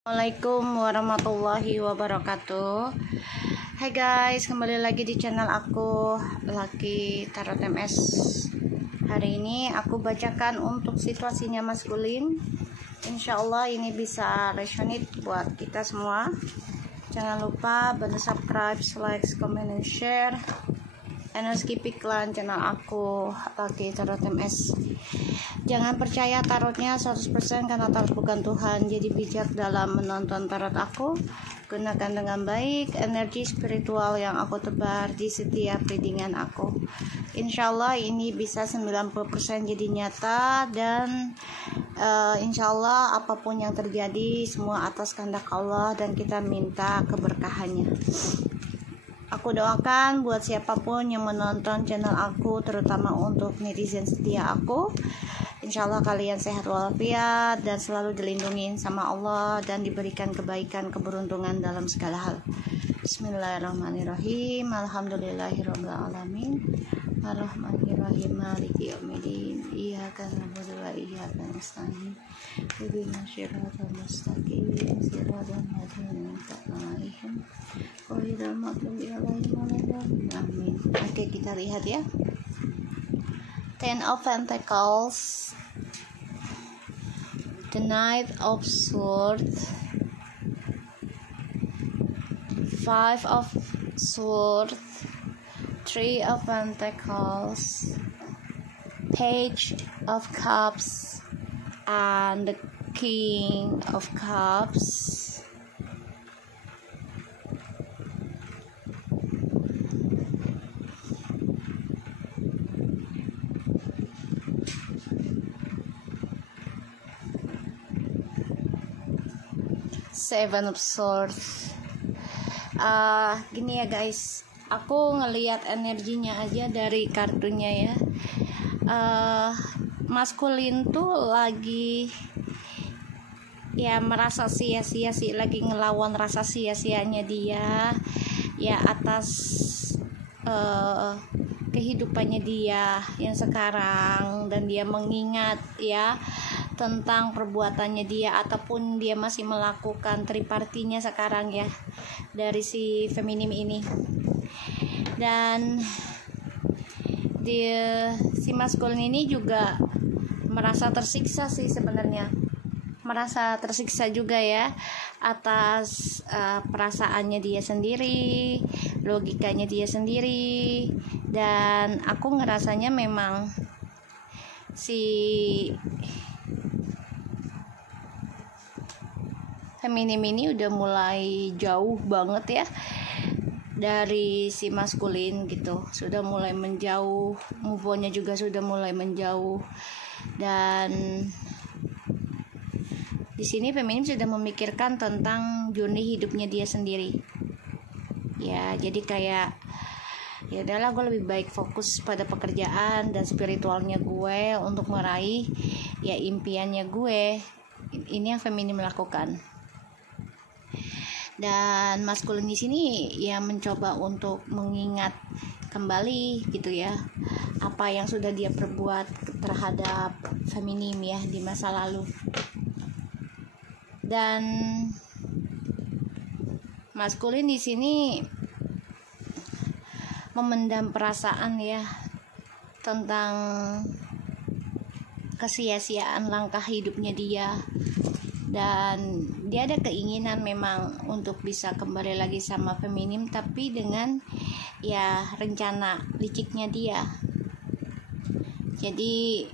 Assalamualaikum warahmatullahi wabarakatuh. Hai guys, kembali lagi di channel aku Lucky Tarot MS. Hari ini aku bacakan untuk situasinya maskulin. Insya Allah ini bisa resonate buat kita semua. Jangan lupa bantu subscribe, like, comment, and share. And skip iklan channel aku Lucky Tarot MS. Jangan percaya tarotnya 100% karena tarot bukan Tuhan. Jadi bijak dalam menonton tarot aku. Gunakan dengan baik energi spiritual yang aku tebar di setiap readingan aku. Insya Allah ini bisa 90% jadi nyata. Dan insya Allah apapun yang terjadi semua atas kehendak Allah. Dan kita minta keberkahannya. Aku doakan buat siapapun yang menonton channel aku, terutama untuk netizen setia aku. Insya Allah kalian sehat walafiat dan selalu dilindungi sama Allah dan diberikan kebaikan, keberuntungan dalam segala hal. Bismillahirrahmanirrahim. Alhamdulillahirabbil alamin. Arrahmanirrahim. Maliki yaumiddin. Iyyaka na'budu wa iyyaka nasta'in. Ihdinas siratal mustaqim. Siratal ladzina an'amta 'alaihim ghairil maghdubi 'alaihim waladdallin. Amin. Oke, kita lihat ya. Ten of Pentacles, the Knight of Swords, Five of Swords, Three of Pentacles, Page of Cups, and the King of Cups. Seven of Swords. Gini ya guys, aku ngelihat energinya aja dari kartunya ya. Maskulin tuh lagi ya merasa sia-sia sih, lagi ngelawan rasa sia-sianya dia ya atas kehidupannya dia yang sekarang, dan dia mengingat ya tentang perbuatannya dia ataupun dia masih melakukan tripartinya sekarang ya dari si feminim ini. Dan si maskulin ini juga merasa tersiksa sih sebenarnya, merasa tersiksa juga ya atas perasaannya dia sendiri, logikanya dia sendiri. Dan aku ngerasanya memang si feminim ini udah mulai jauh banget ya dari si maskulin gitu, sudah mulai menjauh, move on-nya juga sudah mulai menjauh. Dan di sini feminim sudah memikirkan tentang journey hidupnya dia sendiri ya. Jadi kayak ya udahlah, gue lebih baik fokus pada pekerjaan dan spiritualnya gue untuk meraih ya impiannya gue. Ini yang feminim lakukan. Dan maskulin di sini ya mencoba untuk mengingat kembali gitu ya apa yang sudah dia perbuat terhadap feminim ya di masa lalu. Dan maskulin di sini memendam perasaan ya tentang kesia-siaan langkah hidupnya dia. Dan dia ada keinginan memang untuk bisa kembali lagi sama feminim, tapi dengan ya rencana liciknya dia. Jadi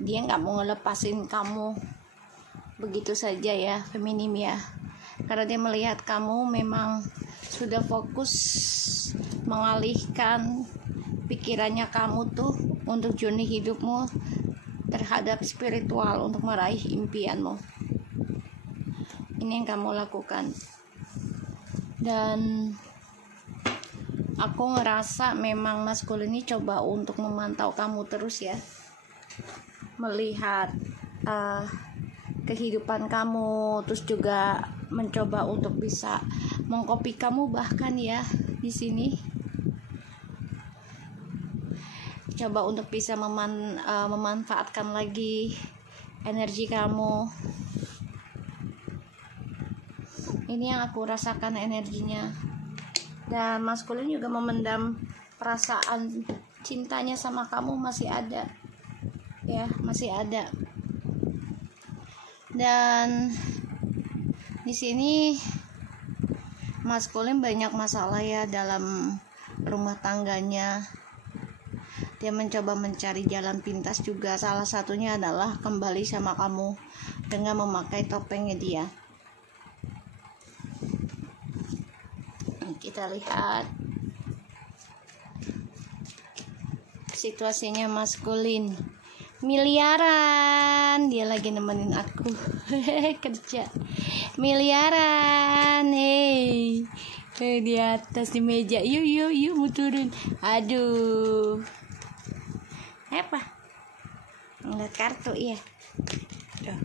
dia nggak mau ngelepasin kamu begitu saja ya feminim ya, karena dia melihat kamu memang sudah fokus mengalihkan pikirannya kamu tuh untuk journey hidupmu terhadap spiritual untuk meraih impianmu. Ini yang kamu lakukan. Dan aku ngerasa memang maskulin ini coba untuk memantau kamu terus ya, melihat kehidupan kamu, terus juga mencoba untuk bisa mengcopy kamu bahkan ya di sini. Coba untuk bisa memanfaatkan lagi energi kamu. Ini yang aku rasakan energinya. Dan maskulin juga memendam perasaan cintanya sama kamu masih ada. Ya, masih ada. Dan di sini maskulin banyak masalah ya dalam rumah tangganya. Dia mencoba mencari jalan pintas juga. Salah satunya adalah kembali sama kamu dengan memakai topengnya dia. Kita lihat situasinya maskulin. Miliaran, dia lagi nemenin aku kerja. Miliaran, hey, di atas di meja. Yuk mau turun. Aduh, apa? Ngeliat kartu ya. Tuh.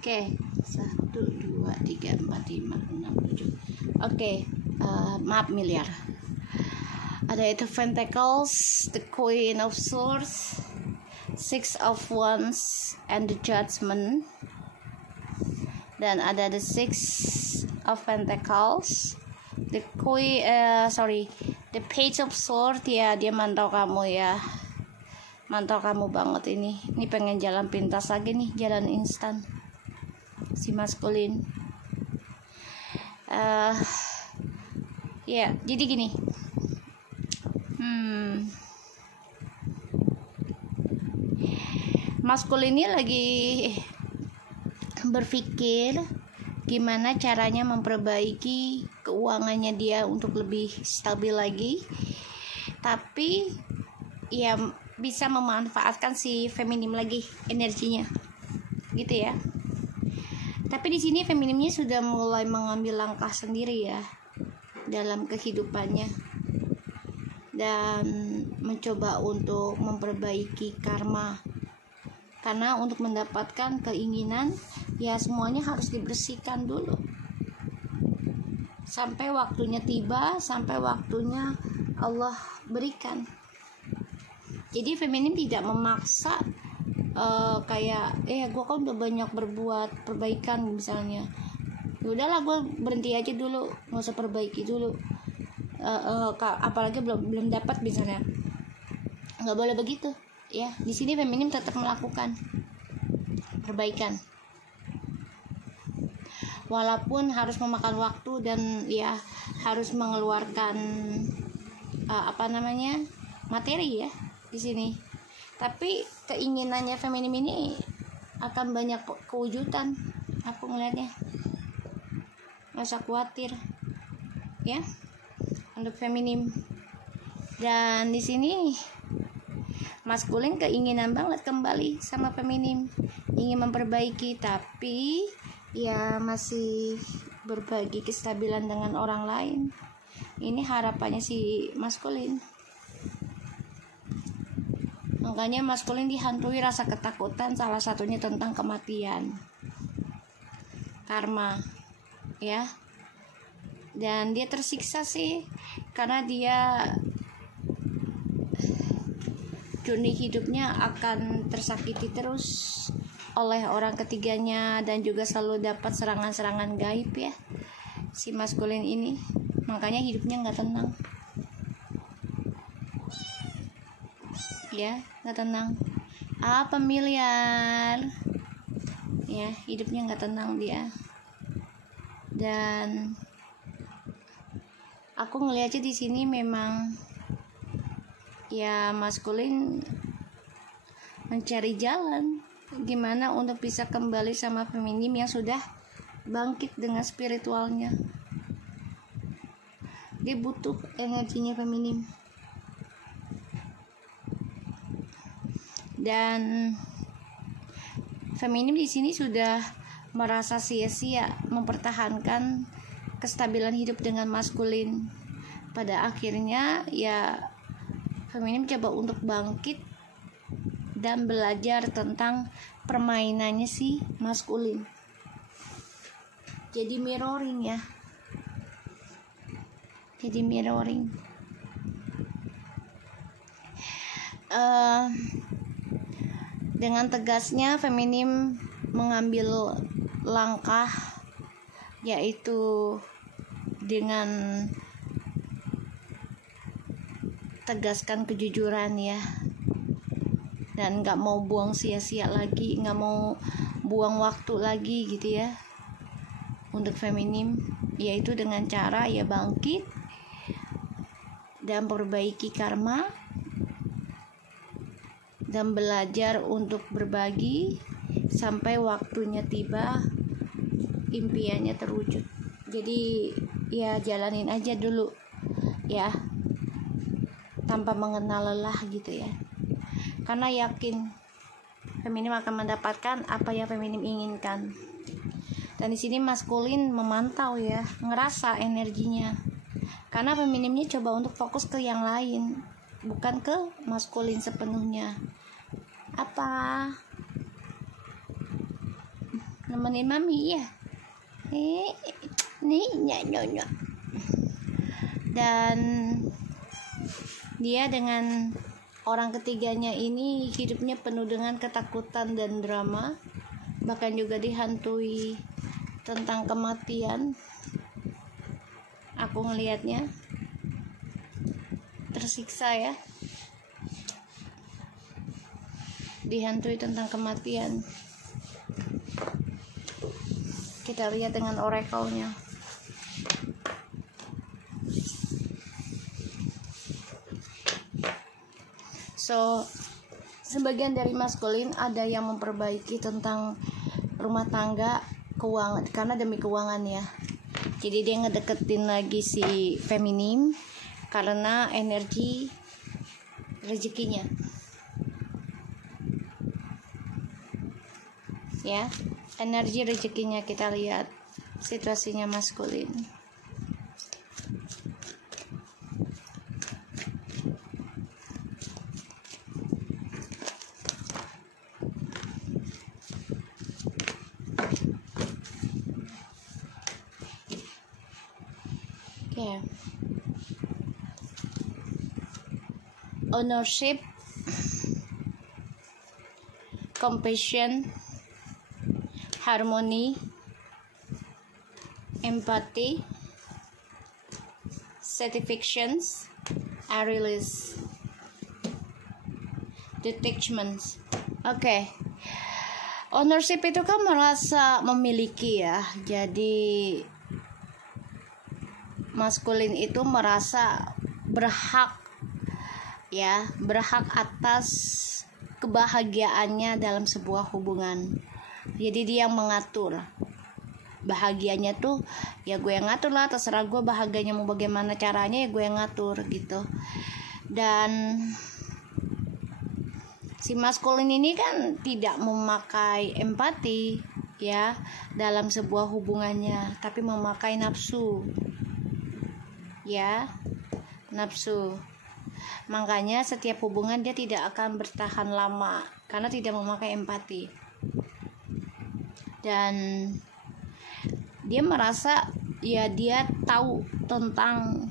Oke, 1, 2, 3, 4, 5, 6, 7. Oke, maaf miliar. Ada itu Pentacles, the Queen of Swords, Six of Wands, and the Judgment. Dan ada the Six of Pentacles, the Queen, the Page of Swords. Ya, dia mantau kamu ya, mantau kamu banget ini. Ini pengen jalan pintas lagi nih, jalan instan. Si maskulin. Ya, jadi gini. Maskulin ini lagi berpikir gimana caranya memperbaiki keuangannya dia untuk lebih stabil lagi. Tapi ya bisa memanfaatkan si feminim lagi energinya. Gitu ya. Tapi di sini feminimnya sudah mulai mengambil langkah sendiri ya dalam kehidupannya dan mencoba untuk memperbaiki karma. Karena untuk mendapatkan keinginan ya semuanya harus dibersihkan dulu. Sampai waktunya tiba, sampai waktunya Allah berikan. Jadi feminim tidak memaksa kayak gue kan udah banyak berbuat perbaikan misalnya, udahlah gue berhenti aja dulu, nggak usah perbaiki dulu, apalagi belum dapat misalnya. Nggak boleh begitu ya. Di sini feminim tetap melakukan perbaikan walaupun harus memakan waktu dan ya harus mengeluarkan materi ya di sini. Tapi keinginannya feminim ini akan banyak kewujudan, aku ngeliatnya. Nggak usah khawatir ya untuk feminim. Dan di sini maskulin keinginan banget kembali sama feminim, ingin memperbaiki, tapi ya masih berbagi kestabilan dengan orang lain. Ini harapannya si maskulin. Makanya maskulin dihantui rasa ketakutan, salah satunya tentang kematian, karma ya. Dan dia tersiksa sih karena dia journey hidupnya akan tersakiti terus oleh orang ketiganya dan juga selalu dapat serangan-serangan gaib ya si maskulin ini. Makanya hidupnya nggak tenang ya, nggak tenang. Miliar ya, hidupnya nggak tenang dia. Dan aku ngeliatnya di sini memang ya maskulin mencari jalan gimana untuk bisa kembali sama feminim yang sudah bangkit dengan spiritualnya. Dia butuh energinya feminim. Dan feminim di sini sudah merasa sia-sia mempertahankan kestabilan hidup dengan maskulin. Pada akhirnya ya feminim coba untuk bangkit dan belajar tentang permainannya si maskulin. Jadi mirroring ya. Jadi mirroring. Dengan tegasnya feminim mengambil langkah, yaitu dengan tegaskan kejujuran ya, dan nggak mau buang sia-sia lagi, nggak mau buang waktu lagi gitu ya untuk feminim, yaitu dengan cara ya bangkit dan perbaiki karma dan belajar untuk berbagi sampai waktunya tiba, impiannya terwujud. Jadi ya jalanin aja dulu ya, tanpa mengenal lelah gitu ya, karena yakin feminim akan mendapatkan apa yang feminim inginkan. Dan di sini maskulin memantau ya, ngerasa energinya, karena feminimnya coba untuk fokus ke yang lain, bukan ke maskulin sepenuhnya. Apa nemenin mami ya, nih nyonya. Dan dia dengan orang ketiganya ini hidupnya penuh dengan ketakutan dan drama, bahkan juga dihantui tentang kematian. Aku ngelihatnya tersiksa ya, dihantui tentang kematian. Kita lihat dengan oracle-nya. So, sebagian dari maskulin ada yang memperbaiki tentang rumah tangga, keuangan, karena demi keuangan ya. Jadi dia ngedeketin lagi si feminim karena energi rezekinya. Ya, energi rezekinya kita lihat situasinya maskulin. Okay. Ownership, compassion, harmony, empathy, satisfactions, and release, detachments. Oke. Ownership itu kan merasa memiliki ya. Jadi maskulin itu merasa berhak ya, berhak atas kebahagiaannya dalam sebuah hubungan. Jadi dia yang mengatur bahagianya tuh, ya gue yang ngatur lah, terserah gue bahagianya mau bagaimana caranya, ya gue yang ngatur gitu. Dan si maskulin ini kan tidak memakai empati ya dalam sebuah hubungannya, tapi memakai nafsu ya, nafsu. Makanya setiap hubungan dia tidak akan bertahan lama karena tidak memakai empati. Dan dia merasa ya dia tahu tentang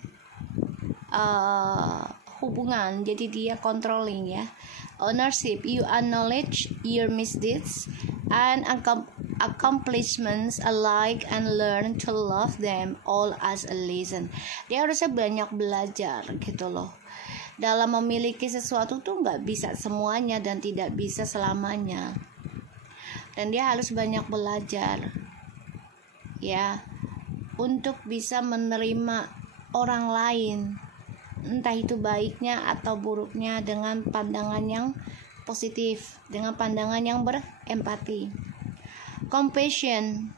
hubungan, jadi dia controlling ya. Ownership, you acknowledge your misdeeds and accomplishments alike and learn to love them all as a lesson. Dia harusnya banyak belajar gitu loh. Dalam memiliki sesuatu tuh nggak bisa semuanya dan tidak bisa selamanya. Dan dia harus banyak belajar ya, untuk bisa menerima orang lain, entah itu baiknya atau buruknya, dengan pandangan yang positif, dengan pandangan yang berempati. Compassion,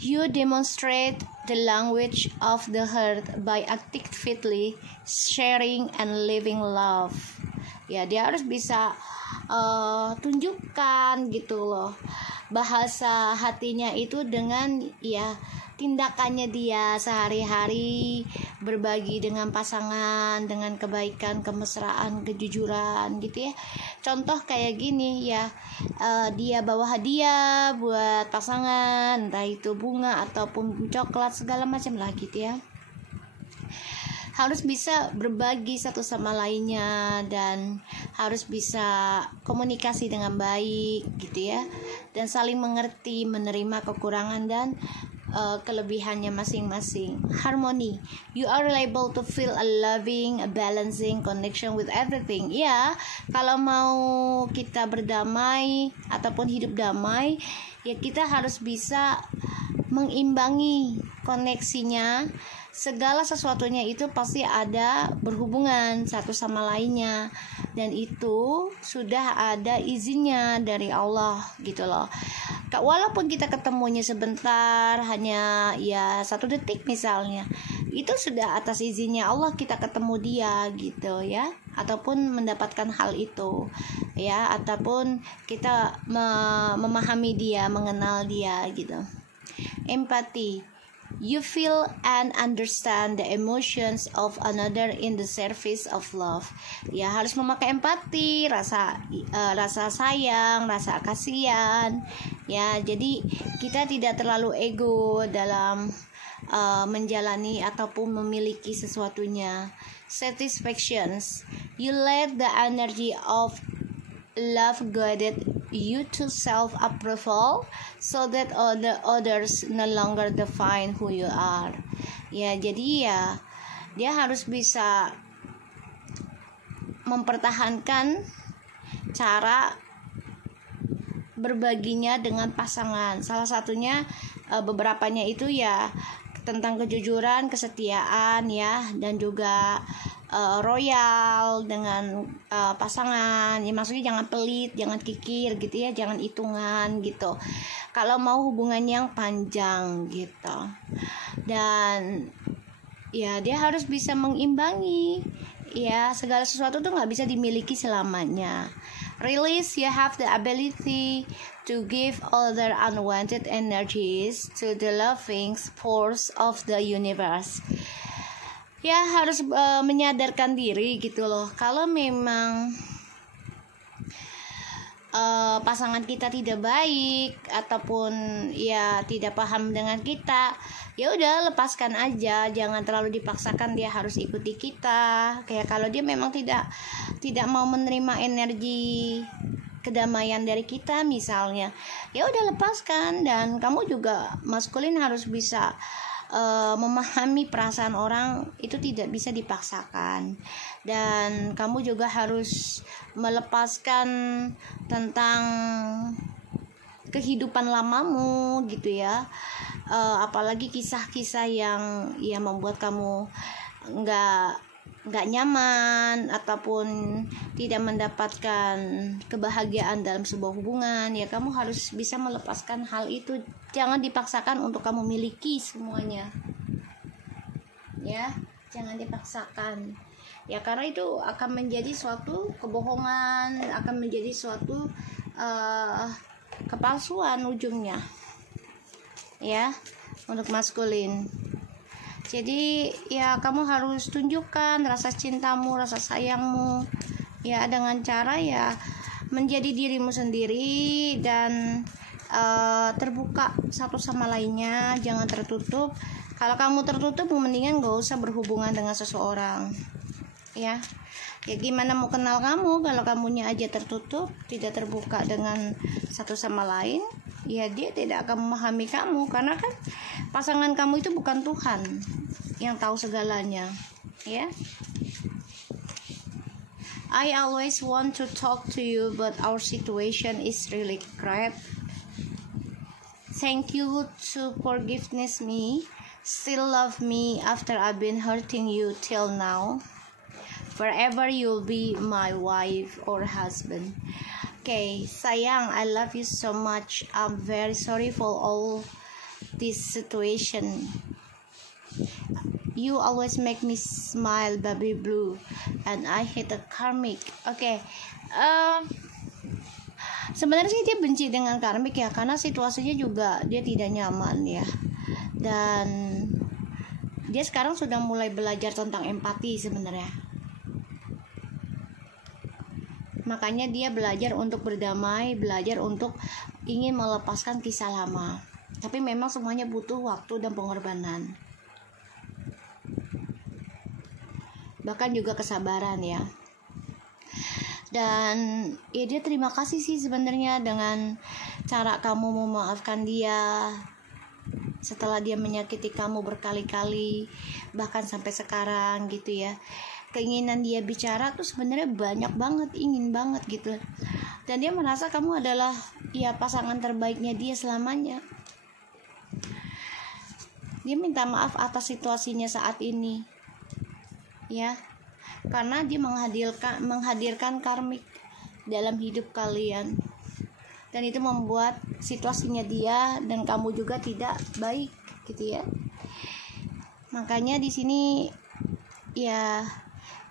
you demonstrate the language of the heart by actively sharing and living love. Ya, dia harus bisa tunjukkan gitu loh bahasa hatinya itu dengan ya tindakannya dia sehari-hari, berbagi dengan pasangan dengan kebaikan, kemesraan, kejujuran gitu ya. Contoh kayak gini ya, dia bawa hadiah buat pasangan, entah itu bunga ataupun coklat segala macam lah gitu ya. Harus bisa berbagi satu sama lainnya dan harus bisa komunikasi dengan baik gitu ya, dan saling mengerti, menerima kekurangan dan kelebihannya masing-masing. Harmony, you are able to feel a loving, a balancing connection with everything. Ya, kalau mau kita berdamai ataupun hidup damai, ya kita harus bisa mengimbangi koneksinya. Segala sesuatunya itu pasti ada berhubungan satu sama lainnya, dan itu sudah ada izinnya dari Allah gitu loh. Walaupun kita ketemunya sebentar, hanya ya 1 detik misalnya, itu sudah atas izinnya Allah kita ketemu dia gitu ya, ataupun mendapatkan hal itu ya, ataupun kita memahami dia, mengenal dia gitu. Empathy, you feel and understand the emotions of another in the service of love. Ya, harus memakai empati, rasa sayang, rasa kasihan. Ya, jadi kita tidak terlalu ego dalam menjalani ataupun memiliki sesuatunya. Satisfactions, you let the energy of love guided you to self-approval so that others no longer define who you are. Ya, jadi ya dia harus bisa mempertahankan cara berbaginya dengan pasangan. Salah satunya beberapanya itu ya tentang kejujuran, kesetiaan ya, dan juga royal dengan pasangan ya, maksudnya jangan pelit, jangan kikir gitu ya, jangan hitungan gitu kalau mau hubungan yang panjang gitu. Dan ya dia harus bisa mengimbangi ya, segala sesuatu tuh nggak bisa dimiliki selamanya. Release, you have the ability to give other unwanted energies to the loving force of the universe. Ya, harus menyadarkan diri gitu loh. Kalau memang pasangan kita tidak baik ataupun ya tidak paham dengan kita, ya udah lepaskan aja, jangan terlalu dipaksakan dia harus ikuti kita. Kayak kalau dia memang tidak mau menerima energi kedamaian dari kita misalnya, ya udah lepaskan. Dan kamu juga maskulin harus bisa memahami perasaan orang itu tidak bisa dipaksakan, dan kamu juga harus melepaskan tentang kehidupan lamamu gitu ya, apalagi kisah-kisah yang ya membuat kamu nggak nyaman ataupun tidak mendapatkan kebahagiaan dalam sebuah hubungan. Ya, kamu harus bisa melepaskan hal itu, jangan dipaksakan untuk kamu miliki semuanya ya, jangan dipaksakan ya, karena itu akan menjadi suatu kebohongan, akan menjadi suatu kepalsuan ujungnya ya untuk maskulin. Jadi ya kamu harus tunjukkan rasa cintamu, rasa sayangmu ya dengan cara ya menjadi dirimu sendiri dan terbuka satu sama lainnya, jangan tertutup. Kalau kamu tertutup, mendingan gak usah berhubungan dengan seseorang ya. Ya gimana mau kenal kamu kalau kamunya aja tertutup, tidak terbuka dengan satu sama lain, ya dia tidak akan memahami kamu, karena kan pasangan kamu itu bukan Tuhan yang tahu segalanya ya. I always want to talk to you, but our situation is really crap. Thank you to forgiveness me, still love me after I've been hurting you till now. Forever you'll be my wife or husband. Okay, sayang, I love you so much. I'm very sorry for all this situation. You always make me smile, baby blue, and I hate a karmic. Okay, Sebenarnya sih dia benci dengan karmik ya, karena situasinya juga dia tidak nyaman ya. Dan dia sekarang sudah mulai belajar tentang empati sebenarnya. Makanya dia belajar untuk berdamai, belajar untuk ingin melepaskan kisah lama. Tapi memang semuanya butuh waktu dan pengorbanan. Bahkan juga kesabaran ya. Dan ya dia terima kasih sih sebenarnya dengan cara kamu memaafkan dia setelah dia menyakiti kamu berkali-kali, bahkan sampai sekarang gitu ya. Keinginan dia bicara tuh sebenarnya banyak banget, ingin banget gitu. Dan dia merasa kamu adalah ya pasangan terbaiknya dia selamanya. Dia minta maaf atas situasinya saat ini ya, karena dia menghadirkan karmik dalam hidup kalian, dan itu membuat situasinya dia dan kamu juga tidak baik gitu ya. Makanya di sini ya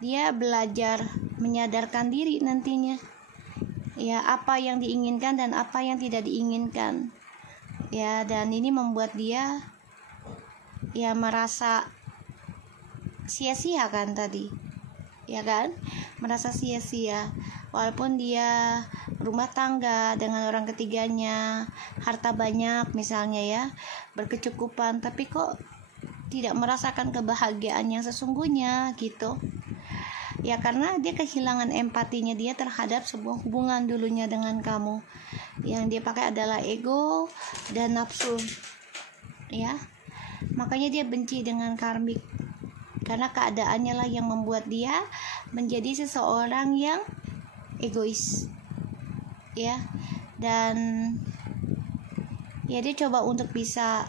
dia belajar menyadarkan diri nantinya ya, apa yang diinginkan dan apa yang tidak diinginkan ya. Dan ini membuat dia ya merasa sia-sia kan tadi ya kan, merasa sia-sia walaupun dia rumah tangga dengan orang ketiganya, harta banyak misalnya ya, berkecukupan, tapi kok tidak merasakan kebahagiaan yang sesungguhnya gitu ya, karena dia kehilangan empatinya dia terhadap sebuah hubungan dulunya dengan kamu. Yang dia pakai adalah ego dan nafsu ya. Makanya dia benci dengan karmik, karena keadaannya lah yang membuat dia menjadi seseorang yang egois ya. Dan ya dia coba untuk bisa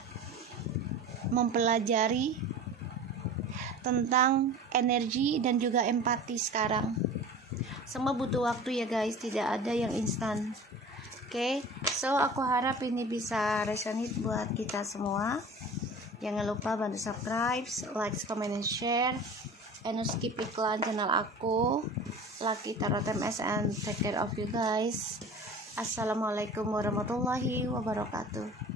mempelajari tentang energi dan juga empati sekarang. Semua butuh waktu ya guys, tidak ada yang instan. Oke, so aku harap ini bisa resonate buat kita semua. Jangan lupa bantu subscribe, like, comment, and share. And skip iklan channel aku, Lucky Tarot MS, and take care of you guys. Assalamualaikum warahmatullahi wabarakatuh.